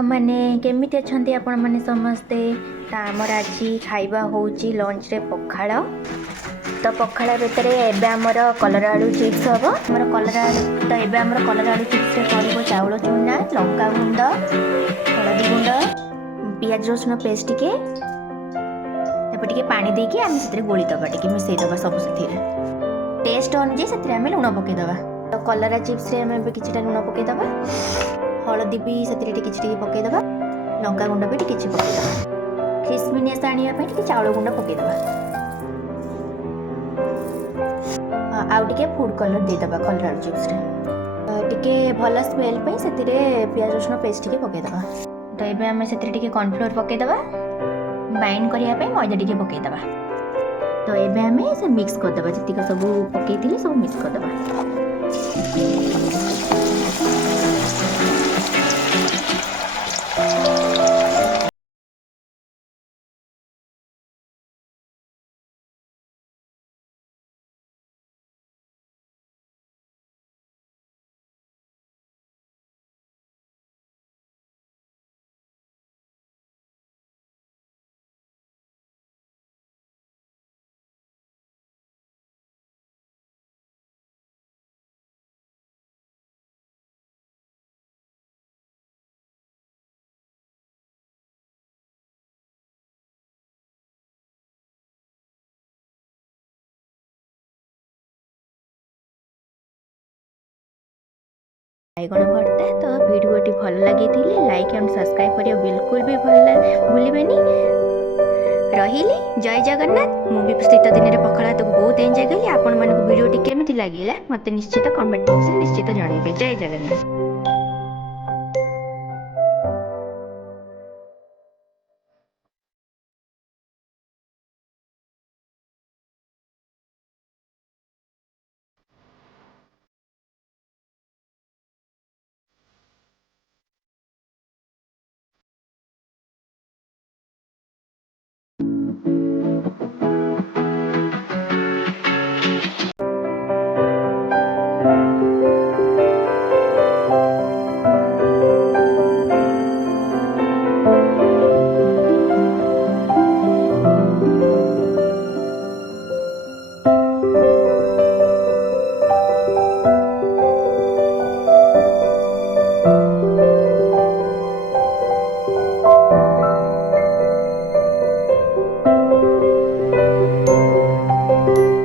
मैंने केमिति अच्छे आपण मैंने समस्ते आमर आज खाइबा होची लंच रे पखाड़। तो पखाड़ भितर एबे आमर कलरा आलू चिप्स हम आमर कलरा तो एबे आमर कलरा आलू चिप्स रे पड़ो चाउल चूना लंका गुंड हलदी गुंड पियाज रसुण पेस्ट टे पानी देकी आम से गोली दबा टे मिसईदबा सब से टेस्ट अनुजाई से लुण पकईदबा। तो कलरा चिप्स रे आम कि लुण पकईदबा हलदी भी से कि पकईदबा लंका गुंड भी कि पकईदबा क्रिस्पीनेस आने चाउल गुंड पकईदबा आउटे फूड कलर देदबा कलर चिप्स टे भल स्मेल से पियाज रसुण पेस्ट पकईदबा। तो ये आम से कॉर्नफ्लोर पकईदबा बाइंड करने मैदा टे पकईदबा। तो ये आम से मिक्स करदे जी सब पकई सब मिक्स करदे। बैगण भरता। तो वीडियोटी भल लगी लाइक एंड सब्सक्राइब करिया बिल्कुल भी भूलिबेनी। रही जय जगन्नाथ। मु भी शीत दिन में पखाड़ भात बहुत एंजॉय कली। आपण मानक वीडियोटी केमिति लागिला मते निश्चित कमेंट बॉक्स में निश्चित जणाइबे। जय जगन्नाथ।